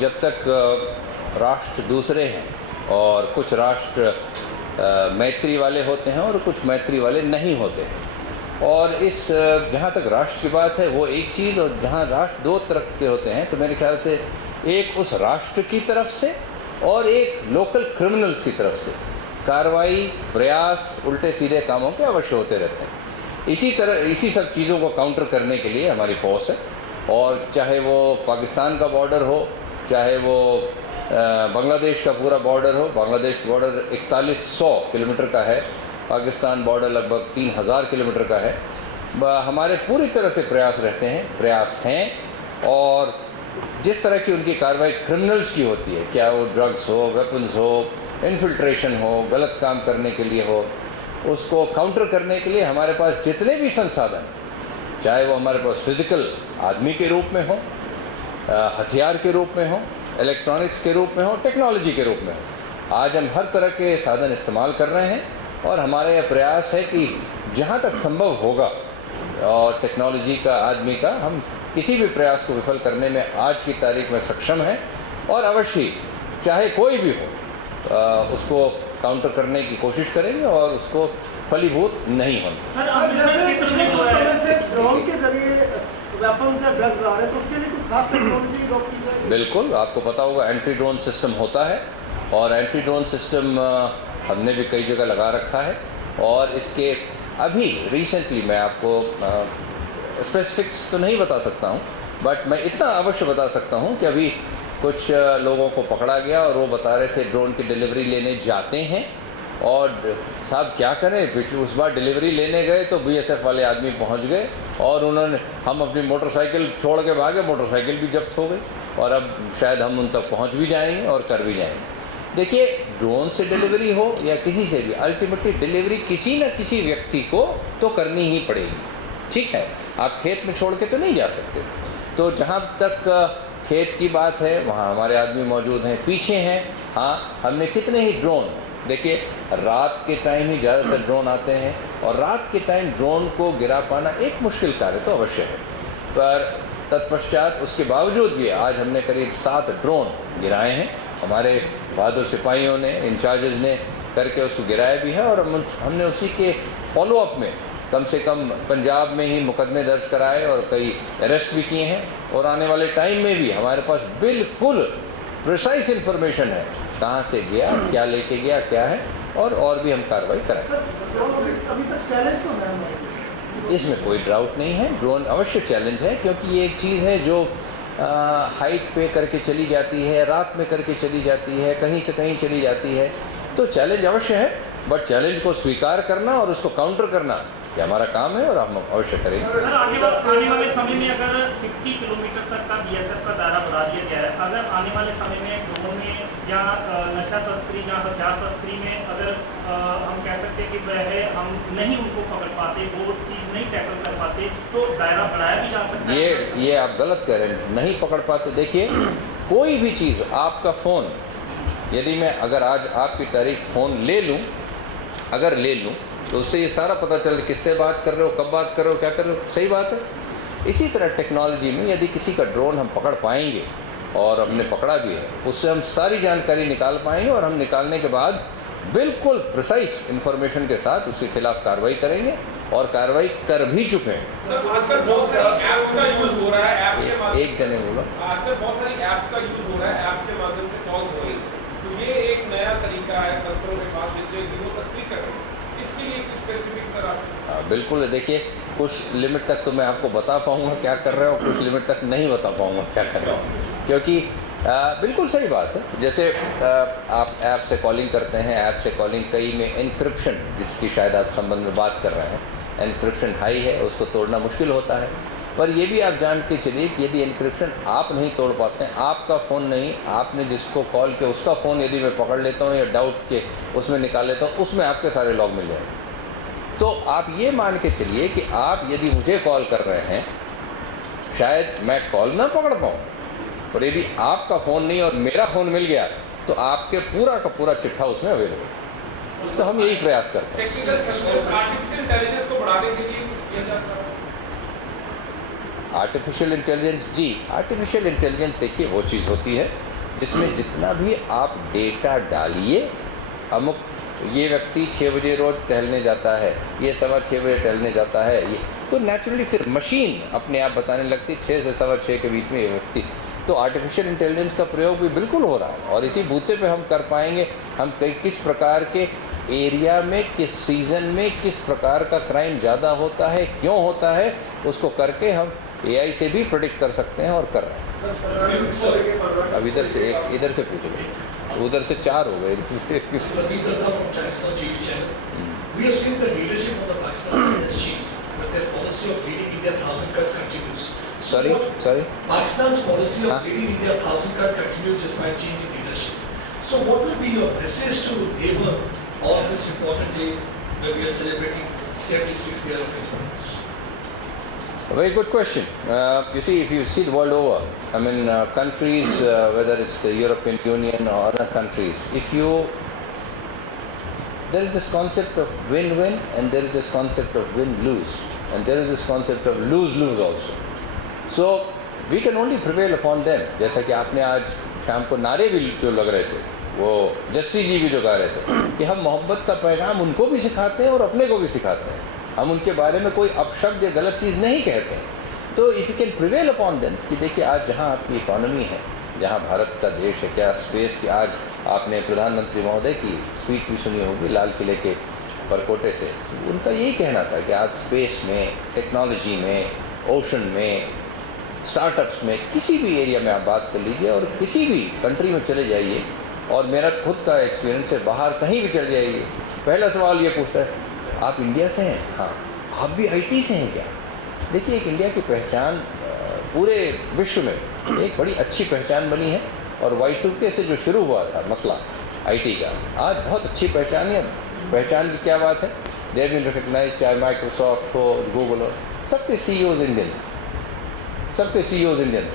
जब तक राष्ट्र दूसरे हैं और कुछ राष्ट्र मैत्री वाले होते हैं और कुछ मैत्री वाले नहीं होते हैं, और इस जहाँ तक राष्ट्र की बात है वो एक चीज़, और जहाँ राष्ट्र दो तरह के होते हैं तो मेरे ख्याल से एक उस राष्ट्र की तरफ से और एक लोकल क्रिमिनल्स की तरफ से कार्रवाई, प्रयास, उल्टे सीधे कामों के अवश्य होते रहते हैं। इसी सब चीज़ों को काउंटर करने के लिए हमारी फ़ोर्स है, और चाहे वो पाकिस्तान का बॉर्डर हो, चाहे वो बांग्लादेश का पूरा बॉर्डर हो। बांग्लादेश बॉर्डर 4100 किलोमीटर का है, पाकिस्तान बॉर्डर लगभग 3000 किलोमीटर का है। हमारे पूरी तरह से प्रयास हैं, और जिस तरह की उनकी कार्रवाई क्रिमिनल्स की होती है, क्या वो ड्रग्स हो, वेपन्स हो, इन्फिल्ट्रेशन हो, गलत काम करने के लिए हो, उसको काउंटर करने के लिए हमारे पास जितने भी संसाधन, चाहे वो हमारे पास फिज़िकल आदमी के रूप में हो, हथियार के रूप में हो, इलेक्ट्रॉनिक्स के रूप में हो, टेक्नोलॉजी के रूप में हो, आज हम हर तरह के साधन इस्तेमाल कर रहे हैं। और हमारा यह प्रयास है कि जहाँ तक संभव होगा और टेक्नोलॉजी का, आदमी का, हम किसी भी प्रयास को विफल करने में आज की तारीख में सक्षम हैं, और अवश्य चाहे कोई भी हो उसको काउंटर करने की कोशिश करेंगे और उसको फलीभूत नहीं होने। सर, आप पिछले कुछ समय से ड्रोन के जरिए वेपन से ड्रग्स आ रहे हैं, तो उसके लिए कुछ खास टेक्नोलॉजी अडॉप्ट की जाए? बिल्कुल, आपको पता होगा एंटी ड्रोन सिस्टम होता है, और एंटी ड्रोन सिस्टम हमने भी कई जगह लगा रखा है। और इसके अभी रिसेंटली मैं आपको स्पेसिफिक्स तो नहीं बता सकता हूँ, बट मैं इतना अवश्य बता सकता हूँ कि अभी कुछ लोगों को पकड़ा गया और वो बता रहे थे ड्रोन की डिलीवरी लेने जाते हैं, और साहब क्या करें, उस बार डिलीवरी लेने गए तो बीएसएफ वाले आदमी पहुंच गए, और हम अपनी मोटरसाइकिल छोड़ के भागे, मोटरसाइकिल भी जब्त हो गई, और अब शायद हम उन तक पहुंच भी जाएंगे और कर भी जाएंगे। देखिए, ड्रोन से डिलीवरी हो या किसी से भी, अल्टीमेटली डिलीवरी किसी न किसी व्यक्ति को तो करनी ही पड़ेगी, ठीक है? आप खेत में छोड़ के तो नहीं जा सकते। तो जहाँ तक खेत की बात है वहाँ हमारे आदमी मौजूद हैं, पीछे हैं। हाँ, हमने कितने ही ड्रोन, देखिए रात के टाइम ही ज़्यादातर ड्रोन आते हैं, और रात के टाइम ड्रोन को गिरा पाना एक मुश्किल कार्य तो अवश्य है, पर तत्पश्चात उसके बावजूद भी आज हमने करीब 7 ड्रोन गिराए हैं। हमारे बहादुर सिपाहियों ने, इंचार्जेस ने करके उसको गिराया भी है, और हमने उसी के फॉलोअप में कम से कम पंजाब में ही मुकदमे दर्ज कराए और कई अरेस्ट भी किए हैं, और आने वाले टाइम में भी हमारे पास बिल्कुल प्रिसाइज इन्फॉर्मेशन है कहाँ से गया, क्या लेके गया, क्या है, और भी हम कार्रवाई कराएंगे। अभी तक चैलेंज तो है, इसमें कोई डाउट नहीं है, ड्रोन अवश्य चैलेंज है, क्योंकि ये एक चीज़ है जो हाइट पे करके चली जाती है, रात में करके चली जाती है, कहीं से कहीं चली जाती है, तो चैलेंज अवश्य है, बट चैलेंज को स्वीकार करना और उसको काउंटर करना ये हमारा काम है, और हम अवश्य करेंगे। सर, आने वाले समय में अगर 50 किलोमीटर तक का बीएसएफ का दायरा बढ़ा दिया गया है, अगर आने वाले समय में ड्रोन में या नशा तस्करी या हथियार तस्करी में अगर हम कह सकते हैं कि वह हम नहीं उनको पकड़ पाते, वो चीज़ नहीं टैकल कर पाते, तो दायरा बढ़ाया भी जा सकता है? ये आप गलत कह रहे हैं, नहीं पकड़ पाते। देखिए, कोई भी चीज़, आपका फ़ोन, यदि मैं अगर आज आपकी तारीख फ़ोन ले लूँ, अगर ले लूँ, तो उससे ये सारा पता चल किससे बात कर रहे हो, कब बात कर रहे हो, क्या कर रहे हो, सही बात है। इसी तरह टेक्नोलॉजी में यदि किसी का ड्रोन हम पकड़ पाएंगे, और हमने पकड़ा भी है, उससे हम सारी जानकारी निकाल पाएंगे, और हम निकालने के बाद बिल्कुल प्रिसाइज इन्फॉर्मेशन के साथ उसके खिलाफ कार्रवाई करेंगे, और कार्रवाई कर भी चुके हैं। सर, आजकल बहुत सारी ऐप्स का यूज हो रहा है, ऐप्स के माध्यम, एक जने बोला, आजकल बहुत सारी ऐप्स का यूज हो रहा है, ऐप्स के माध्यम से कॉल हो रही है, तो ये एक नया तरीका है तस्करों के पास जिससे कि वो तस्करी कर रहे हैं। इसके लिए कुछ स्पेसिफिक सर आप? बिल्कुल, देखिए कुछ लिमिट तक तो मैं आपको बता पाऊँगा क्या कर रहे हो, कुछ लिमिट तक नहीं बता पाऊँगा क्या कर रहा हूँ, क्योंकि बिल्कुल सही बात है। जैसे आप ऐप से कॉलिंग करते हैं, ऐप से कॉलिंग कई में एन्क्रिप्शन, जिसकी शायद आप संबंध में बात कर रहे हैं, एन्क्रिप्शन हाई है, उसको तोड़ना मुश्किल होता है। पर ये भी आप जान के चलिए कि यदि एन्क्रिप्शन आप नहीं तोड़ पाते हैं, आपका फ़ोन नहीं, आपने जिसको कॉल किया उसका फ़ोन यदि मैं पकड़ लेता हूँ या डाउट के उसमें निकाल लेता हूँ, उसमें आपके सारे लॉग मिल जाएंगे। तो आप ये मान के चलिए कि आप यदि मुझे कॉल कर रहे हैं, शायद मैं कॉल ना पकड़ पाऊँ, पर यदि आपका फ़ोन नहीं और मेरा फ़ोन मिल गया, तो आपके पूरा का पूरा चिट्ठा उसमें अवेलेबल। तो हम यही प्रयास करते हैं। आर्टिफिशियल इंटेलिजेंस को बढ़ाने के लिए कुछ किया जा सकता है? आर्टिफिशियल इंटेलिजेंस, जी, आर्टिफिशियल इंटेलिजेंस देखिए वो चीज़ होती है जिसमें जितना भी आप डेटा डालिए, अमुक ये व्यक्ति 6 बजे रोज़ टहलने जाता है, ये 6:15 बजे टहलने जाता है, ये तो नेचुरली फिर मशीन अपने आप बताने लगती 6 से 6:15 के बीच में ये व्यक्ति। तो आर्टिफिशियल इंटेलिजेंस का प्रयोग भी बिल्कुल हो रहा है और इसी बूते पे हम कर पाएंगे हम किस प्रकार के एरिया में, किस सीज़न में किस प्रकार का क्राइम ज़्यादा होता है, क्यों होता है, उसको करके हम AI से भी प्रेडिक्ट कर सकते हैं और कर रहे हैं। अब इधर से पूछ लो, उधर से 4 हो गए इधर से। We have seen the leadership of the Pakistan has changed, but their policy of leading India 1,000 cut continues. Sorry. Pakistan's policy Huh? of leading India 1,000 cut continues despite changing leadership. So what will be your message to neighbor on this important day when we are celebrating 76th year of independence? A very good question. You see, if you see the world over, I mean, countries, whether it's the European Union or other countries, there is this concept of win-win and there is this concept of win-lose and there is this concept of lose-lose also. So we can only prevail upon them. जैसा कि आपने आज शाम को नारे भी जो लग रहे थे, वो जस्सी जी भी जो गा रहे थे कि हम मोहब्बत का पैगाम उनको भी सिखाते हैं और अपने को भी सिखाते हैं, हम उनके बारे में कोई अपशब्द या गलत चीज़ नहीं कहते हैं। तो if you can prevail upon them कि देखिए आज जहाँ आपकी इकॉनमी है, जहाँ भारत का देश है, क्या स्पेस की, आज आपने प्रधानमंत्री महोदय की स्पीच भी सुनी होगी लाल किले के परकोटे से, उनका यही कहना था कि आज स्पेस में, टेक्नोलॉजी में, ओशन में, स्टार्टअप्स में, किसी भी एरिया में आप बात कर लीजिए और किसी भी कंट्री में चले जाइए, और मेरा खुद का एक्सपीरियंस है, बाहर कहीं भी चले जाइए, पहला सवाल ये पूछता है आप इंडिया से हैं? हाँ। आप भी IT से हैं क्या? देखिए, एक इंडिया की पहचान पूरे विश्व में एक बड़ी अच्छी पहचान बनी है और Y2K से जो शुरू हुआ था मसला IT का, आज बहुत अच्छी पहचान है। पहचान की क्या बात है? दे हैव बीन रिकग्नाइज्ड, चाहे माइक्रोसॉफ्ट हो, गूगल हो, सबके CEOs इंडियन, सबके CEOs इंडियन।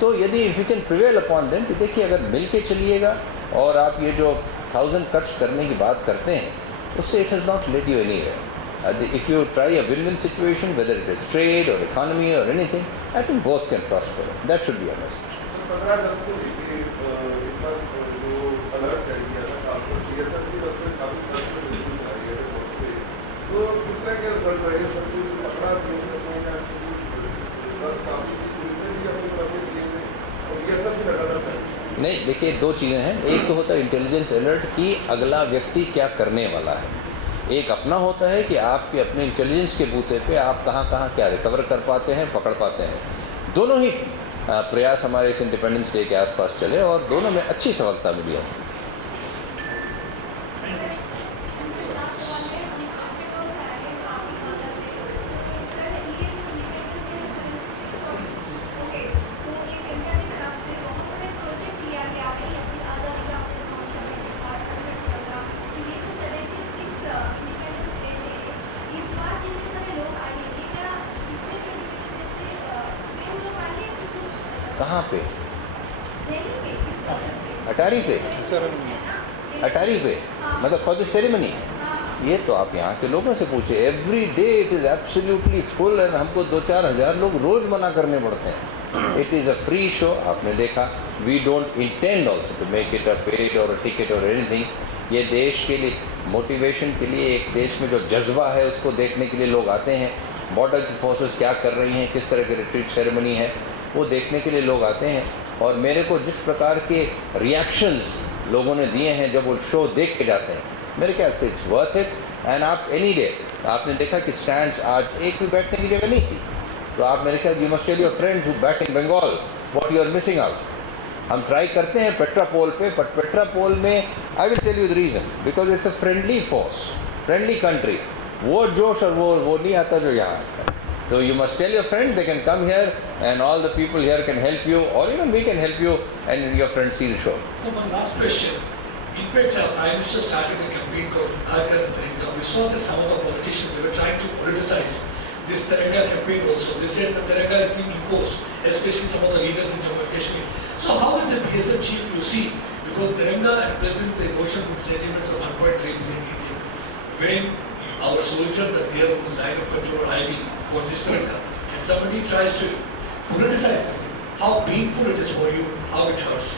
तो यदि if you can prevail upon them कि देखिए अगर मिल के चलिएगा और आप ये जो 1000 कट्स करने की बात करते हैं, उससे it has not led you anywhere. If you try a win-win situation, whether it is trade or economy or anything, I think both can prosper. That should be our message. 15 अगस्त को लेके इस बार जो अलर्ट जारी किया था, खासकर BSF की तरफ से काफी सख्त निर्देश जारी किए थे वहाँ पे, तो किस तरह के रिजल्ट रहे? सब कुछ पकड़ा BSF ने या रिजल्ट काफी पुलिस ने भी अपनी तरफ से दिए थे और BSF भी लगातार कर। नहीं, देखिए 2 चीज़ें हैं। एक तो होता है इंटेलिजेंस अलर्ट कि अगला व्यक्ति क्या करने वाला है, एक अपना होता है कि आपके अपने इंटेलिजेंस के बूते पे आप कहाँ क्या रिकवर कर पाते हैं, पकड़ पाते हैं। दोनों ही प्रयास हमारे इस इंडिपेंडेंस डे के आसपास चले और दोनों में अच्छी सफलता मिली है। कहाँ पे? अटारी पे? अटारी पे मतलब फॉर द सेरेमनी? ये तो आप यहाँ के लोगों से पूछे। Every day it is absolutely full and हमको 2-4 हज़ार लोग रोज़ मना करने पड़ते हैं। It is a free show, आपने देखा। We don't intend also to make it a paid और अ टिकट और एनीथिंग। ये देश के लिए मोटिवेशन के लिए, एक देश में जो जज्बा है उसको देखने के लिए लोग आते हैं। बॉर्डर की फोर्सेस क्या कर रही हैं, किस तरह की रिट्रीट सेरेमनी है, वो देखने के लिए लोग आते हैं। और मेरे को जिस प्रकार के रिएक्शंस लोगों ने दिए हैं जब वो शो देख के जाते हैं, मेरे ख्याल से इट्स वर्थ इट। एंड आप एनी डे आपने देखा कि स्टैंड्स आज एक भी बैठने की जगह नहीं थी, तो आप मेरे ख्याल you must tell your friends who back in Bengal what you are missing out. हम ट्राई करते हैं पेट्रापोल पे, बट पेट्रापोल में I will tell you the reason, because it's a friendly force, friendly country. वो जोश और वो नहीं आता जो यहाँ आता है। So you must tell your friends they can come here and all the people here can help you, or even we can help you and your friends see the show. So one last question. In fact, Prime Minister started a campaign called Agar Tiranga. We saw that some of the politicians, they were trying to politicize this Tiranga campaign also. They said that Tiranga is being imposed, especially some of the leaders in Jammu and Kashmir. So how is the BSF chief you see? Because Tiranga represents the emotions and sentiments of 1.3 million Indians. When our soldiers are there on the line of control IB for this Tiranga, and somebody tries to politicize this thing, how painful it is for you, how it hurts.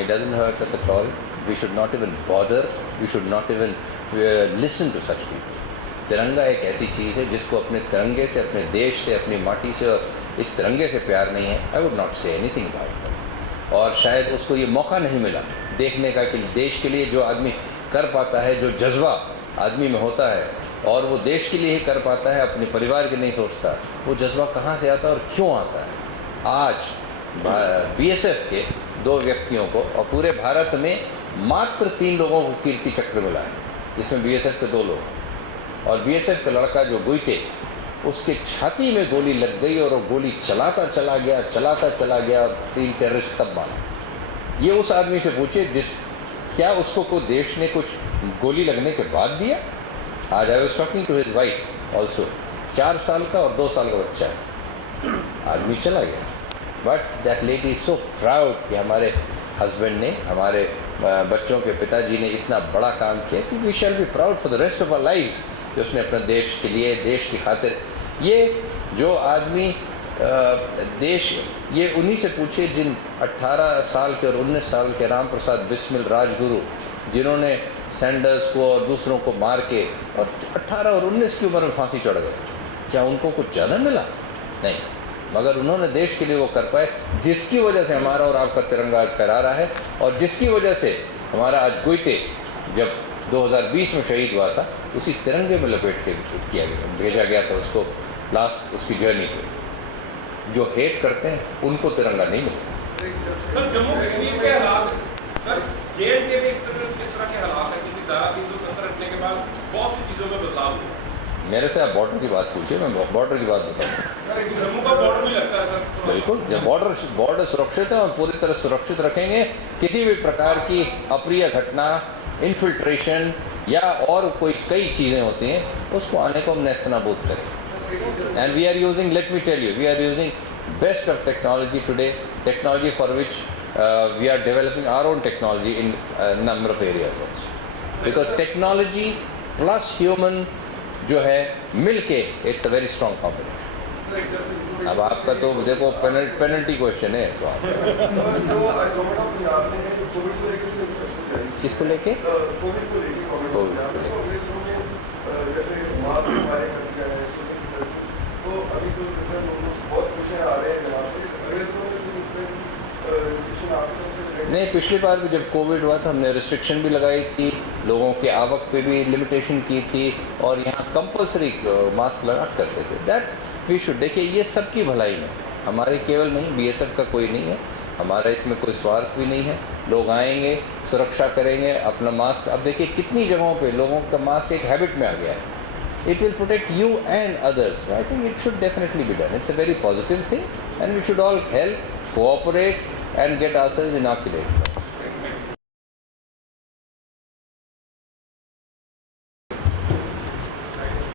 It doesn't hurt us at all. We should not even bother. We should not even listen to such people. तिरंगा एक ऐसी चीज़ है जिसको अपने तिरंगे से, अपने देश से, अपनी माटी से और इस तिरंगे से प्यार नहीं है. I would not say anything about that. और शायद उसको ये मौका नहीं मिला देखने का कि देश के लिए जो आदमी कर पाता है, जो जज्बा आदमी में होता है और वो देश के लिए ही कर पाता है, अपने परिवार के नहीं सोचता, वो जज्बा कहाँ से आता है और क्यों आता है. आज BSF के 2 व्यक्तियों को और पूरे भारत में मात्र 3 लोगों को कीर्ति चक्र मिला है, जिसमें BSF के 2 लोग और BSF का लड़का जो गुइटे, उसके छाती में गोली लग गई और वो गोली चलाता चला गया 3 टेररिस्ट तब मारा. ये उस आदमी से पूछिए क्या उसको कोई देश ने कुछ गोली लगने के बाद दिया. आज I was talking to his wife also, 4 साल का और 2 साल का बच्चा है, आदमी चला गया. But that lady is so proud कि हमारे हस्बैंड ने, हमारे बच्चों के पिताजी ने इतना बड़ा काम किया कि we shall be proud for the rest of our lives कि उसने अपने देश के लिए, देश की खातिर. ये जो आदमी देश, ये उन्हीं से पूछिए जिन 18 साल के और 19 साल के राम प्रसाद बिस्मिल राजगुरु, जिन्होंने सैंडर्स को और दूसरों को मार के और 18 और 19 की उम्र में फांसी चढ़ गए. क्या उनको कुछ ज़्यादा मिला? नहीं, मगर उन्होंने देश के लिए वो कर पाए, जिसकी वजह से हमारा और आपका तिरंगा आज फहरा रहा है और जिसकी वजह से हमारा आज गुइटे जब 2020 में शहीद हुआ था, उसी तिरंगे में लपेट के किया गया, भेजा गया था उसको लास्ट उसकी जर्नी पे. जो हेट करते हैं उनको तिरंगा नहीं मिलता. सर जम्मू कश्मीर के हालात, सर JNK में किस तरह के हालात हैं, क्योंकि धारा 370 हटने के बाद बहुत सी चीज़ों में बदलाव हुआ. मेरे से आप बॉर्डर की बात पूछिए, मैं बॉर्डर की बात बताऊँ. जम्मू का बॉर्डर भी लगता है सर. बिल्कुल, जब बॉर्डर सुरक्षित है और पूरी तरह सुरक्षित रखेंगे, किसी भी प्रकार की अप्रिय घटना, इन्फिल्ट्रेशन या और कोई कई चीज़ें होती हैं, उसको आने को हम नेस्तनाबूद करें. And we are using, let me tell you, we are using best of technology today, technology for which we are developing our own technology in number of areas also, because technology plus human जो है मिल के it's a very strong combination. अब आपका तो देखो penalty question है, तो आप किसको लेके नहीं, पिछली बार भी जब कोविड हुआ था हमने रिस्ट्रिक्शन भी लगाई थी, लोगों के आवक पे भी लिमिटेशन की थी और यहाँ कंपलसरी मास्क लगा करते थे. दैट वी शुड, देखिए ये सबकी भलाई में, हमारे केवल नहीं, BSF का कोई नहीं है, हमारा इसमें कोई स्वार्थ भी नहीं है. लोग आएंगे, सुरक्षा करेंगे, अपना मास्क, अब देखिए कितनी जगहों पे लोगों का मास्क एक हैबिट में आ गया है. It will protect you and others. I think it should definitely be done. It's a very positive thing and we should all help, cooperate and get ourselves inoculated.